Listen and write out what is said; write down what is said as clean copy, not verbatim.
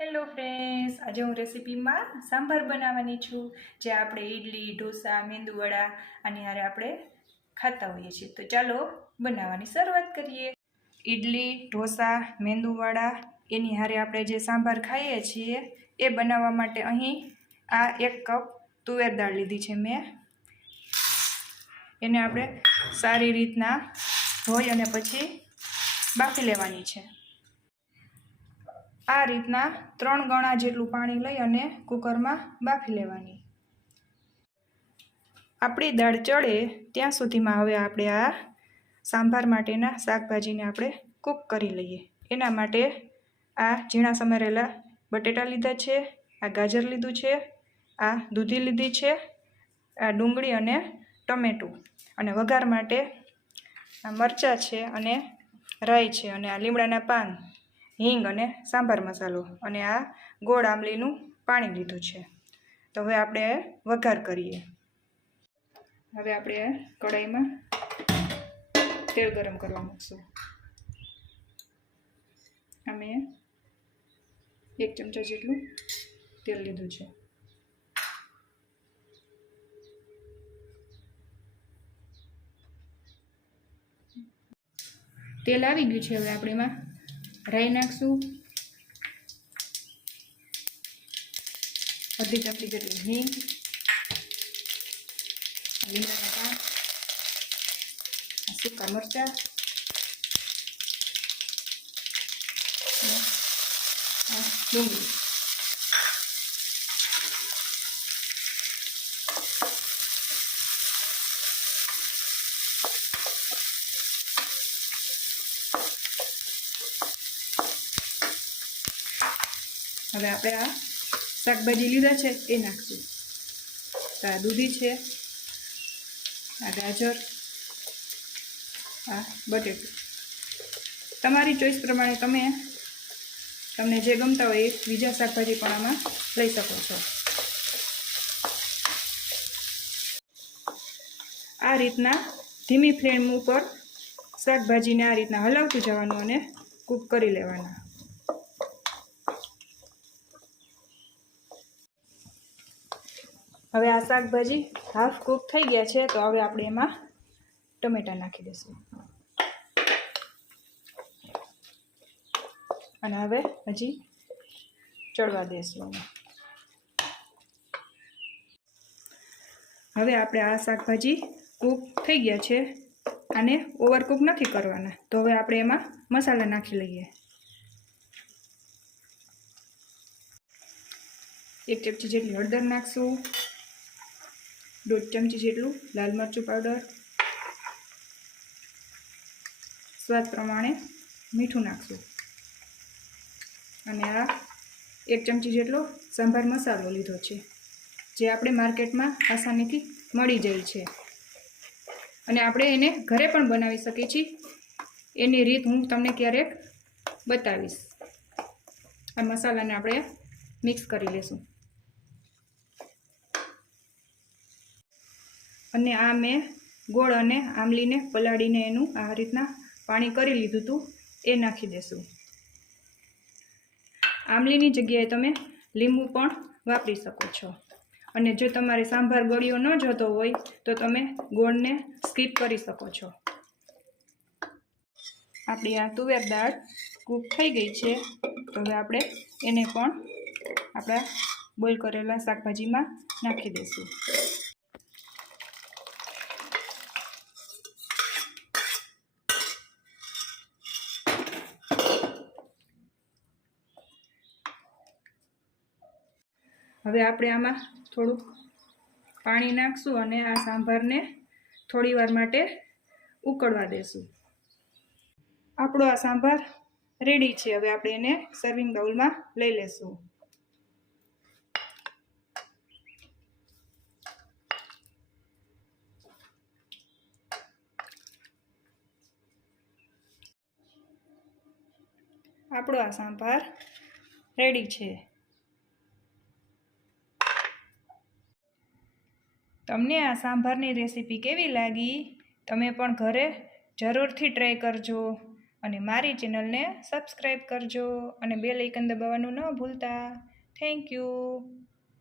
Hello friends, આજે હું રેસીપીમાં સાંભાર બનાવવાની છું, જે આપણે ઇડલી, ઢોસા, મેંદુવડા આની હારે આપણે ખાતા હોઈએ છીએ. તો ચાલો બનાવવાની શરૂઆત કરીએ. ઇડલી, ઢોસા, મેંદુવડા એની હારે આપણે જે સાંભાર ખાઈએ છીએ એ બનાવવા માટે અહીં આ 1 કપ તુવેર દાળ લીધી છે મેં. એને આપણે સારી રીતના ધોઈ અને પછી બાફી લેવાની છે. આ રીતના 3 ગણા જેટલું પાણી લઈ અને કુકરમાં બાફી લેવાની. આપણી દાળ ચડે ત્યાં સુધીમાં હવે આપણે આ સાંભાર માટેના શાકભાજીને આપણે કૂક કરી લઈએ. એના માટે આ ઝીણા સમારેલા બટેટા લીધા છે, આ ગાજર લીધું છે, આ દૂધી લીધી છે, આ ડુંગળી અને ટમેટું, અને વઘાર માટે આ મરચાં છે અને રાઈ છે, અને આ લીમડાના પાન, હિંગ અને સાંભાર મસાલો, અને આ ગોળ આંબલીનું પાણી લીધું છે. તો હવે આપણે વઘાર કરીએ. હવે આપણે કઢાઈમાં તેલ ગરમ કરવા મૂકશું. અમે 1 ચમચા જેટલું તેલ લીધું છે. તેલ આવી ગયું છે. હવે આપણે એમાં રાઈ નાખશું, અડધી ચમચી જેટલી હિંગ, લીમડાના પાન, સૂકા મરચાં, ડુંગળી. હવે આપણે આ શાકભાજી લીધા છે એ નાખશું. તો આ દૂધી છે, આ ગાજર, આ બટેટું. તમારી ચોઈસ પ્રમાણે તમને જે ગમતા હોય એ બીજા શાકભાજી પણ આમાં લઈ શકો છો. આ રીતના ધીમી ફ્લેમ ઉપર શાકભાજીને આ રીતના હલાવતું જવાનું અને કૂક કરી લેવાના. હવે આ શાકભાજી હાફ કૂક થઈ ગયા છે. તો હવે આપણે એમાં ટમેટાં નાખી દઈશું, અને હવે હજી ચડવા દઈશું. હવે આપણે આ શાકભાજી કૂક થઈ ગયા છે, આને ઓવરકૂક નથી કરવાના. તો હવે આપણે એમાં મસાલા નાખી લઈએ. 1 ચમચી જેટલી હળદર નાખશું, 1.5 ચમચી જેટલું લાલ મરચું પાવડર, સ્વાદ પ્રમાણે મીઠું નાખશું, અને આ 1 ચમચી જેટલો સાંભાર મસાલો લીધો છે, જે આપણે માર્કેટમાં આસાનીથી મળી જાય છે, અને આપણે એને ઘરે પણ બનાવી શકીએ છીએ. એની રીત હું તમને ક્યારેક બતાવીશ. આ મસાલાને આપણે મિક્સ કરી લેશું. અને આ મેં ગોળ અને આંબલીને પલાળીને એનું આ રીતના પાણી કરી લીધું હતું, એ નાખી દેશું. આંબલીની જગ્યાએ તમે લીંબુ પણ વાપરી શકો છો, અને જો તમારે સાંભાર ગળ્યો ન જતો હોય તો તમે ગોળને સ્કીપ કરી શકો છો. આપણી આ તુવેર દાળ કૂક થઈ ગઈ છે. તો હવે આપણે એને પણ આપણા બોઇલ કરેલા શાકભાજીમાં નાખી દઈશું. હવે આપણે આમાં થોડુંક પાણી નાખશું અને આ સાંભારને થોડી વાર માટે ઉકળવા દેશું. આપણો આ સાંભાર રેડી છે. હવે આપણે એને સર્વિંગ બાઉલમાં લઈ લેશું. આપણો આ સાંભાર રેડી છે. તમને આ સાંભારની રેસીપી કેવી લાગી? તમે પણ ઘરે જરૂરથી ટ્રાય કરજો. અને મારી ચેનલને સબસ્ક્રાઈબ કરજો અને બેલ આઇકન દબાવવાનું ન ભૂલતા. Thank you.